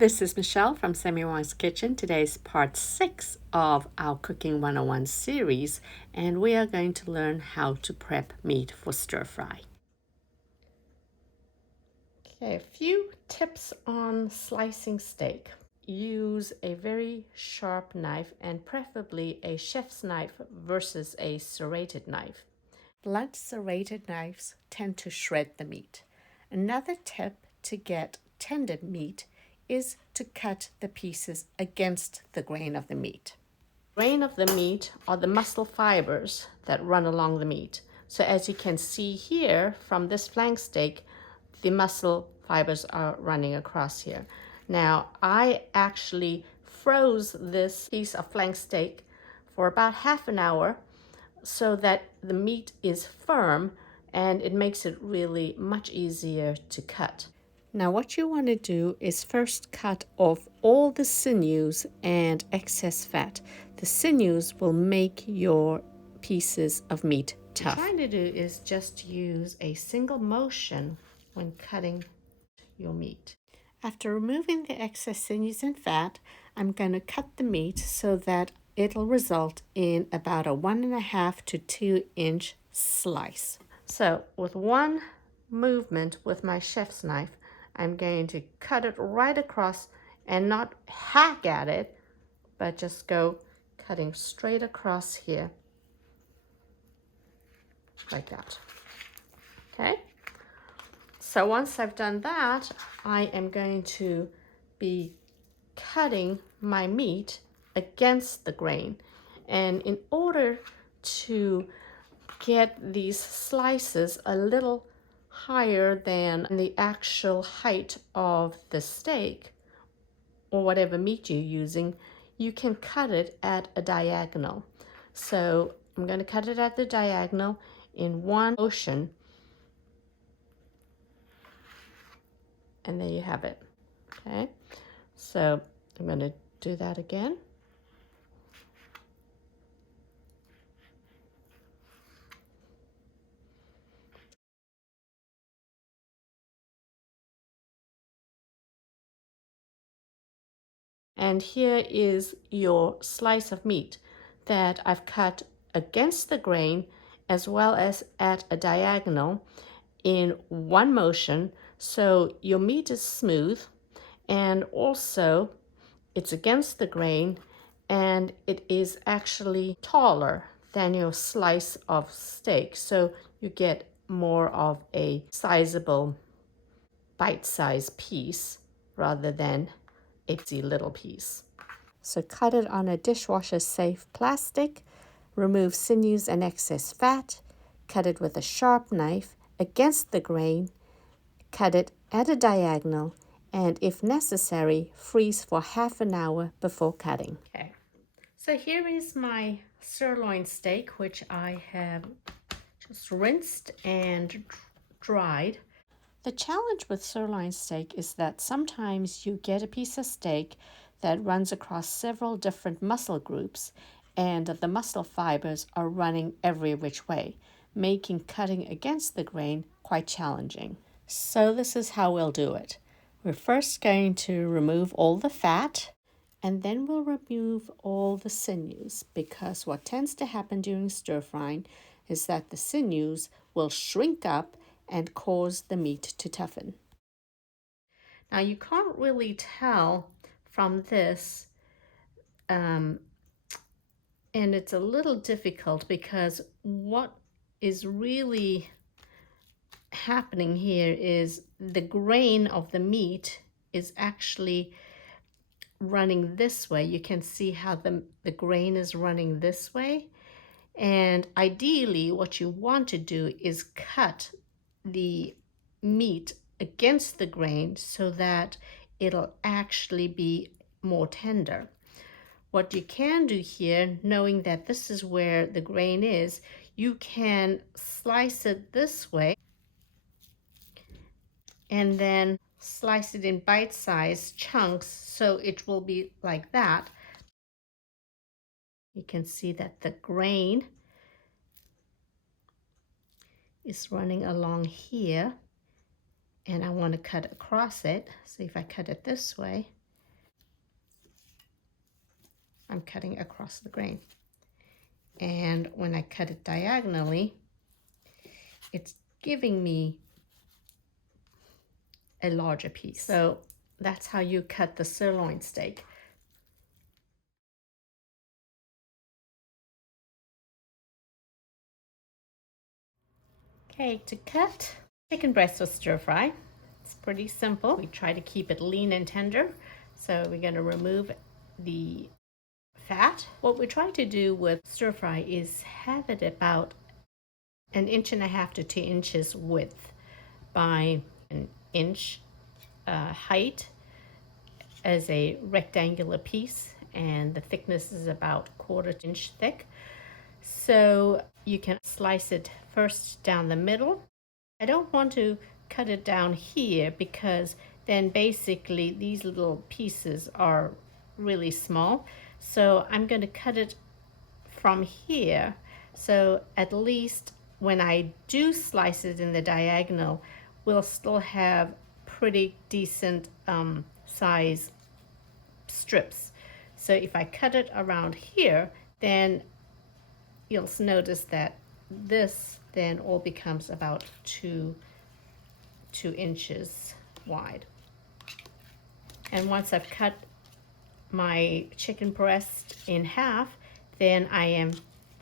This is Michelle from Sammy Wong's Kitchen. Today's part 6 of our Cooking 101 series, and we are going to learn how to prep meat for stir fry. Okay, a few tips on slicing steak. Use a very sharp knife and preferably a chef's knife versus a serrated knife. Blunt serrated knives tend to shred the meat. Another tip to get tender meat is to cut the pieces against the grain of the meat. The grain of the meat are the muscle fibers that run along the meat. So as you can see here from this flank steak, the muscle fibers are running across here. Now, I actually froze this piece of flank steak for about half an hour so that the meat is firm and it makes it really much easier to cut. Now what you want to do is first cut off all the sinews and excess fat. The sinews will make your pieces of meat tough. What you're trying to do is just use a single motion when cutting your meat. After removing the excess sinews and fat, I'm going to cut the meat so that it'll result in about a 1.5 to 2 inch slice. So with one movement with my chef's knife, I'm going to cut it right across and not hack at it, but just go cutting straight across here, like that. Okay? So once I've done that, I am going to be cutting my meat against the grain. And in order to get these slices a little higher than the actual height of the steak or whatever meat you're using, you can cut it at a diagonal. So I'm going to cut it at the diagonal in one motion, and there you have it. Okay, so I'm going to do that again. And here is your slice of meat that I've cut against the grain as well as at a diagonal in one motion. So your meat is smooth and also it's against the grain and it is actually taller than your slice of steak. So you get more of a sizable bite-sized piece rather than a little piece. So cut it on a dishwasher-safe plastic, remove sinews and excess fat, cut it with a sharp knife against the grain, cut it at a diagonal, and if necessary, freeze for half an hour before cutting. Okay, so here is my sirloin steak, which I have just rinsed and dried. The challenge with sirloin steak is that sometimes you get a piece of steak that runs across several different muscle groups and the muscle fibers are running every which way, making cutting against the grain quite challenging. So this is how we'll do it. We're first going to remove all the fat and then we'll remove all the sinews, because what tends to happen during stir frying is that the sinews will shrink up and cause the meat to toughen. Now you can't really tell from this, and it's a little difficult because what is really happening here is the grain of the meat is actually running this way. You can see how the grain is running this way. And ideally, what you want to do is cut the meat against the grain so that it'll actually be more tender. What you can do here, knowing that this is where the grain is, you can slice it this way and then slice it in bite-sized chunks so it will be like that. You can see that the grain is running along here and I want to cut across it. So if I cut it this way, I'm cutting across the grain. And when I cut it diagonally, it's giving me a larger piece. So that's how you cut the sirloin steak. Okay, to cut chicken breast or stir fry, it's pretty simple. We try to keep it lean and tender. So we're going to remove the fat. What we try to do with stir fry is have it about 1.5 to 2 inches width by 1 inch height as a rectangular piece, and the thickness is about 1/4 inch thick. So you can slice it first down the middle. I don't want to cut it down here because then basically these little pieces are really small. So I'm going to cut it from here. So at least when I do slice it in the diagonal, we'll still have pretty decent size strips. So if I cut it around here, then you'll notice that this then all becomes about two inches wide. And once I've cut my chicken breast in half, then I am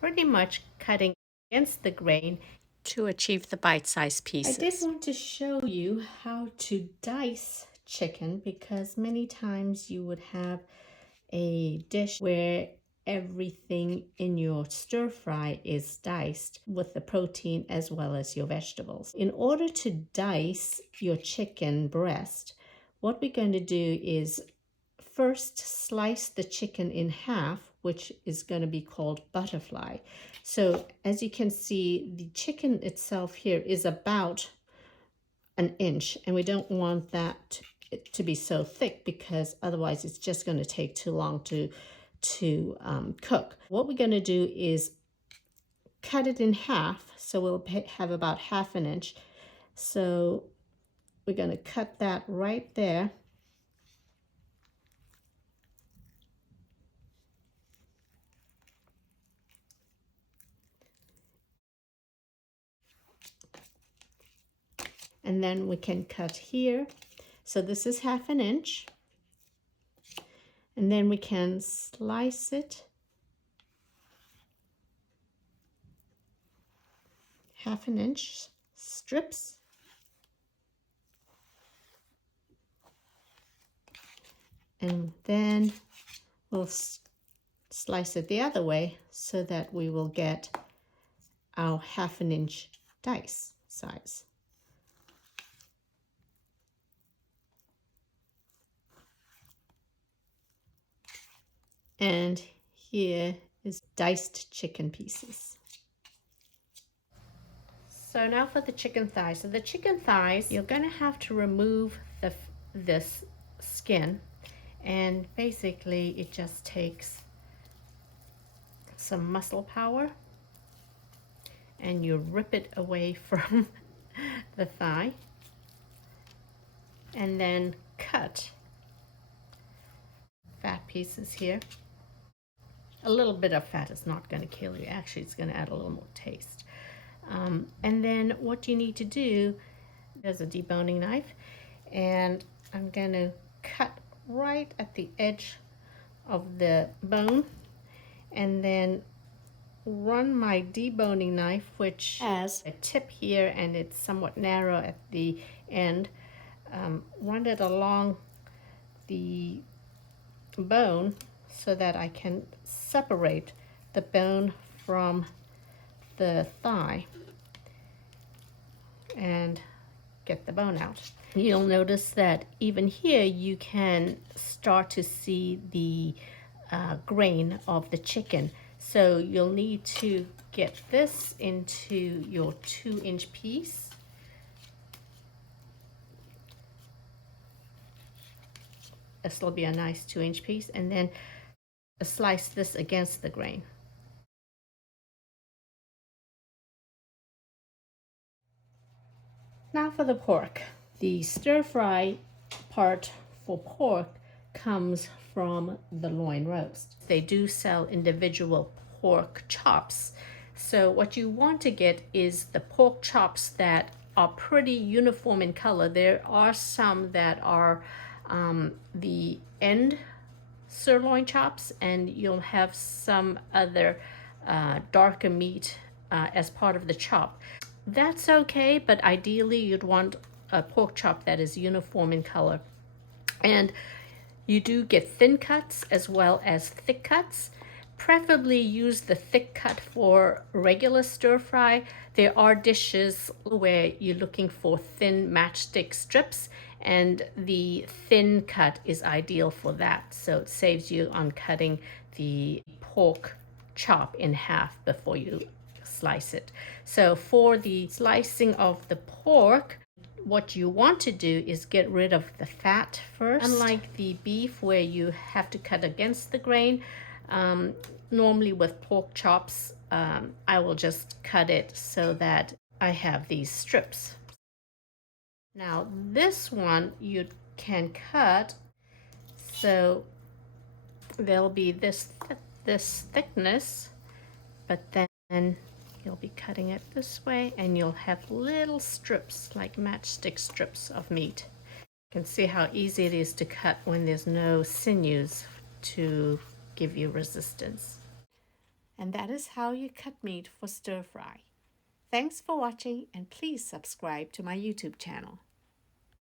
pretty much cutting against the grain to achieve the bite-sized pieces. I did want to show you how to dice chicken, because many times you would have a dish where everything in your stir fry is diced with the protein as well as your vegetables. In order to dice your chicken breast, what we're going to do is first slice the chicken in half, which is going to be called butterfly. So as you can see, the chicken itself here is about 1 inch, and we don't want that to be so thick because otherwise it's just going to take too long to cook. What we're going to do is cut it in half, so we'll have about 1/2 inch. So we're going to cut that right there. And then we can cut here. So this is 1/2 inch. And then we can slice it 1/2 inch strips. And then we'll slice it the other way so that we will get our 1/2 inch dice size. And here is diced chicken pieces. So now for the chicken thighs. So the chicken thighs, you're going to have to remove this skin, and basically it just takes some muscle power and you rip it away from the thigh and then cut fat pieces here. A little bit of fat is not going to kill you. Actually, it's going to add a little more taste. And then what you need to do, there's a deboning knife, and I'm going to cut right at the edge of the bone, and then run my deboning knife, which has a tip here and it's somewhat narrow at the end, run it along the bone so that I can separate the bone from the thigh and get the bone out. You'll notice that even here you can start to see the grain of the chicken. So you'll need to get this into your 2-inch piece. This will be a nice 2-inch piece, and then slice this against the grain. Now for the pork. The stir fry part for pork comes from the loin roast. They do sell individual pork chops. So what you want to get is the pork chops that are pretty uniform in color. There are some that are the end sirloin chops, and you'll have some other darker meat as part of the chop. That's okay, but ideally you'd want a pork chop that is uniform in color. And you do get thin cuts as well as thick cuts. Preferably use the thick cut for regular stir fry. There are dishes where you're looking for thin matchstick strips, and the thin cut is ideal for that. So it saves you on cutting the pork chop in half before you slice it. So for the slicing of the pork, what you want to do is get rid of the fat first. Unlike the beef where you have to cut against the grain, normally with pork chops, I will just cut it so that I have these strips. Now this one you can cut so there'll be this thickness, but then you'll be cutting it this way and you'll have little strips, like matchstick strips of meat. You can see how easy it is to cut when there's no sinews to give you resistance. And that is how you cut meat for stir fry. Thanks for watching, and please subscribe to my YouTube channel.